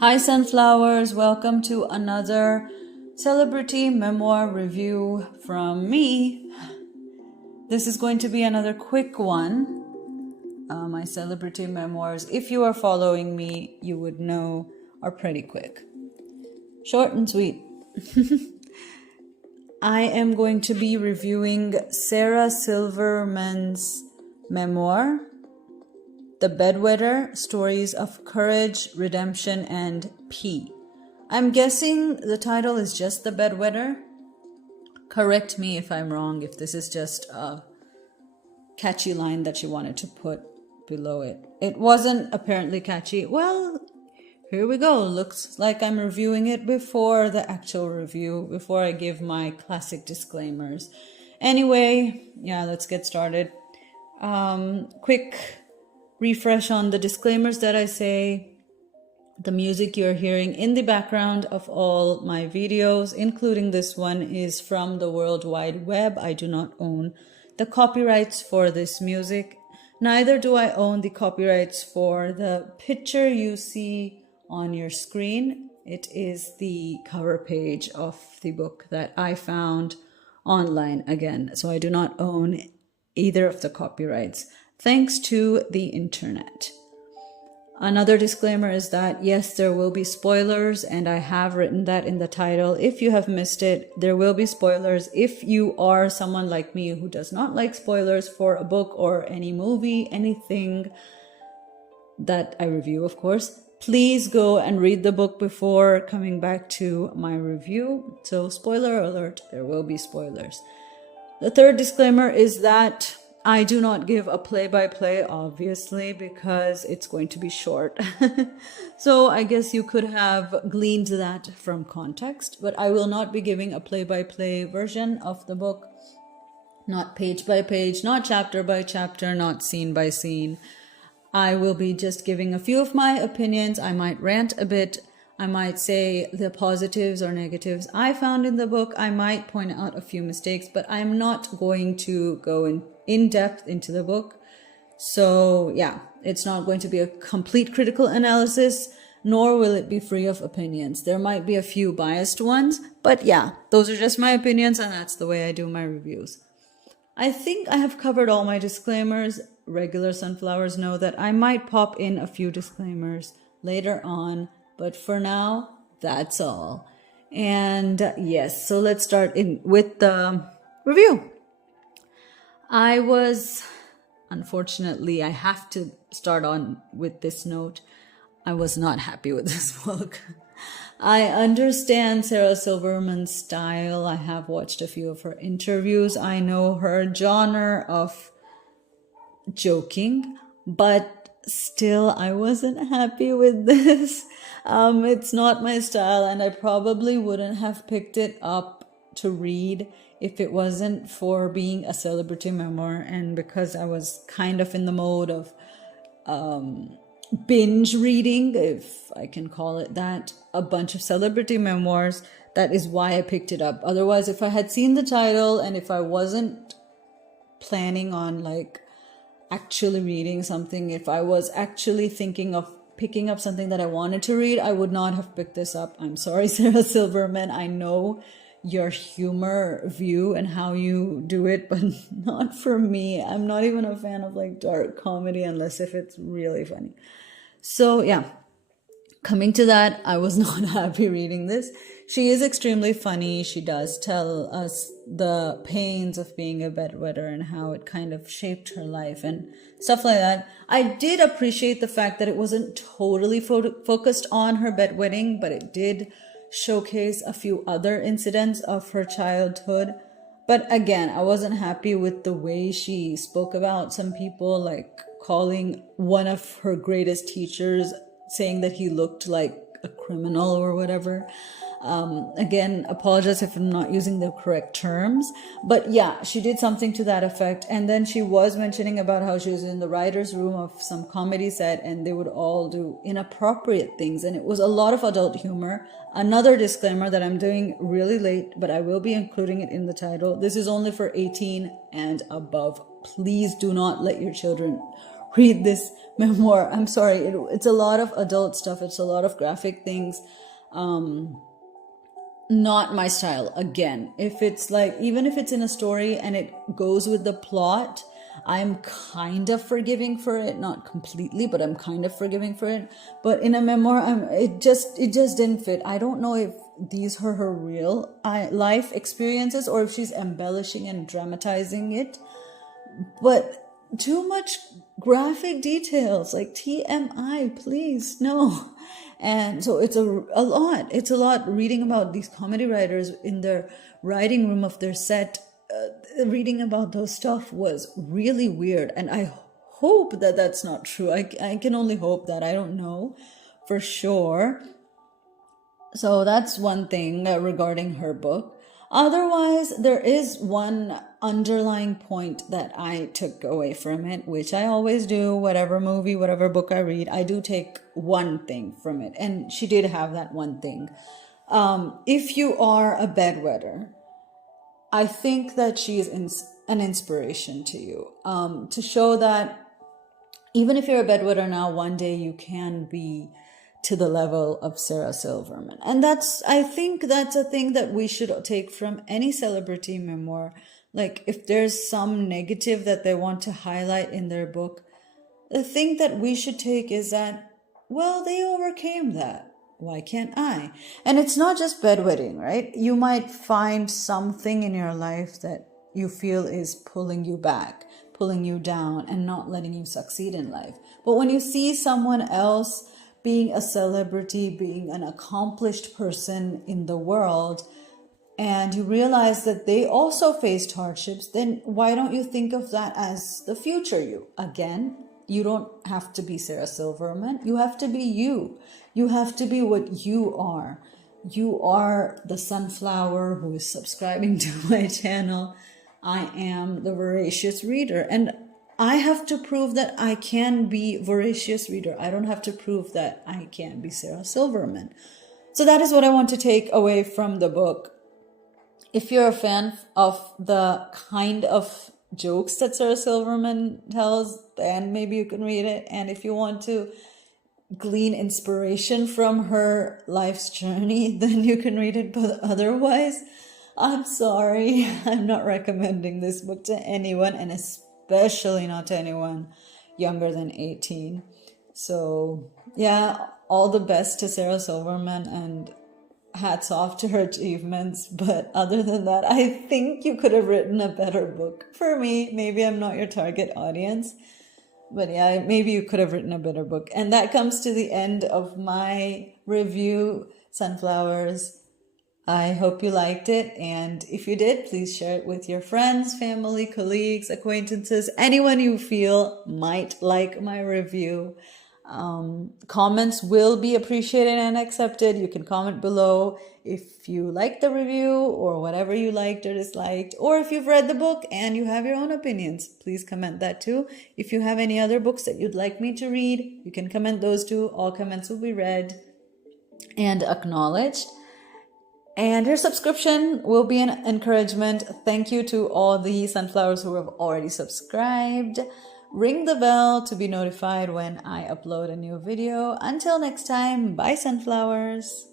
Hi Sunflowers, welcome to another celebrity memoir review from me. This is going to be another quick one. My celebrity memoirs, if you are following me, you would know are pretty quick. Short and sweet. I am going to be reviewing Sarah Silverman's memoir, The Bedwetter, Stories of Courage, Redemption, and Pee. I'm guessing the title is just The Bedwetter. Correct me if I'm wrong, if this is just a catchy line that she wanted to put below it. It wasn't apparently catchy. Well, here we go. Looks like I'm reviewing it before the actual review, before I give my classic disclaimers. Anyway, yeah, let's get started. Quick refresh on the disclaimers that I say. The music you're hearing in the background of all my videos, including this one, is from the World Wide Web. I do not own the copyrights for this music. Neither do I own the copyrights for the picture you see on your screen. It is the cover page of the book that I found online again. So I do not own either of the copyrights, thanks to the internet. Another disclaimer is that, yes, there will be spoilers, and I have written that in the title. If you have missed it, there will be spoilers. If you are someone like me who does not like spoilers for a book or any movie, anything that I review, of course, please go and read the book before coming back to my review. So, spoiler alert, there will be spoilers. The third disclaimer is that I do not give a play-by-play, obviously, because it's going to be short. So I guess you could have gleaned that from context, but I will not be giving a play-by-play version of the book. Not page by page, not chapter by chapter, not scene by scene. I will be just giving a few of my opinions. I might rant a bit. I might say the positives or negatives I found in the book. I might point out a few mistakes, but I'm not going to go in depth into the book. So yeah, it's not going to be a complete critical analysis, nor will it be free of opinions. There might be a few biased ones, but yeah, those are just my opinions, and that's the way I do my reviews. I think I have covered all my disclaimers. Regular Sunflowers know that I might pop in a few disclaimers later on, but for now, that's all. And yes, so let's start with the review. Unfortunately, I have to start on with this note. I was not happy with this book. I understand Sarah Silverman's style. I have watched a few of her interviews. I know her genre of joking, but still, I wasn't happy with this. It's not my style, and I probably wouldn't have picked it up to read if it wasn't for being a celebrity memoir, and because I was kind of in the mode of binge reading, if I can call it that, a bunch of celebrity memoirs. That is why I picked it up. Otherwise, if I had seen the title and if I wasn't planning on actually reading something, if I was actually thinking of picking up something that I wanted to read, I would not have picked this up. I'm sorry, Sarah Silverman. I know your humor view and how you do it, but not for me. I'm not even a fan of dark comedy unless if it's really funny. So yeah, coming to that, I was not happy reading this. She is extremely funny. She does tell us the pains of being a bedwetter and how it kind of shaped her life and stuff like that. I did appreciate the fact that it wasn't totally focused on her bedwetting, but it did showcase a few other incidents of her childhood. But again, I wasn't happy with the way she spoke about some people, calling one of her greatest teachers, saying that he looked like a criminal or whatever. Again, apologize if I'm not using the correct terms, but yeah, she did something to that effect. And then she was mentioning about how she was in the writer's room of some comedy set and they would all do inappropriate things, and it was a lot of adult humor. Another disclaimer that I'm doing really late, but I will be including it in the title. This is only for 18 and above. Please do not let your children read this memoir. I'm sorry, it's a lot of adult stuff. It's a lot of graphic things. Not my style. Again, if it's like, even if it's in a story and it goes with the plot, I'm kind of forgiving for it. Not completely, but I'm kind of forgiving for it. But in a memoir, it just didn't fit. I don't know if these are her real life experiences or if she's embellishing and dramatizing it. But too much graphic details, like TMI, please, no. And so it's a lot. It's a lot reading about these comedy writers in their writing room of their set. Reading about those stuff was really weird. And I hope that that's not true. I can only hope that. I don't know for sure. So that's one thing regarding her book. Otherwise, there is one underlying point that I took away from it, which I always do. Whatever movie, whatever book I read, I do take one thing from it. And she did have that one thing. If you are a bedwetter, I think that she is an inspiration to you, to show that even if you're a bedwetter now, one day you can be to the level of Sarah Silverman. And I think that's a thing that we should take from any celebrity memoir. Like, if there's some negative that they want to highlight in their book, the thing that we should take is that, well, they overcame that. Why can't I? And it's not just bedwetting, right? You might find something in your life that you feel is pulling you back, pulling you down, and not letting you succeed in life. But when you see someone else being a celebrity, being an accomplished person in the world, and you realize that they also faced hardships, then why don't you think of that as the future you? Again, you don't have to be Sarah Silverman. You have to be you. You have to be what you are. You are the sunflower who is subscribing to my channel. I am the voracious reader. And I have to prove that I can be voracious reader. I don't have to prove that I can be Sarah Silverman. So that is what I want to take away from the book. If you're a fan of the kind of jokes that Sarah Silverman tells, then maybe you can read it. And if you want to glean inspiration from her life's journey, then you can read it. But otherwise, I'm sorry, I'm not recommending this book to anyone, and especially not to anyone younger than 18. So yeah, all the best to Sarah Silverman, and hats off to her achievements. But other than that, I think you could have written a better book. For me, maybe I'm not your target audience, but yeah, maybe you could have written a better book. And that comes to the end of my review, Sunflowers. I hope you liked it, and if you did, please share it with your friends, family, colleagues, acquaintances, anyone you feel might like my review. Comments will be appreciated and accepted. You can comment below if you liked the review or whatever you liked or disliked, or if you've read the book and you have your own opinions, please comment that too. If you have any other books that you'd like me to read, you can comment those too. All comments will be read and acknowledged. And your subscription will be an encouragement. Thank you to all the sunflowers who have already subscribed. Ring the bell to be notified when I upload a new video. Until next time, bye sunflowers.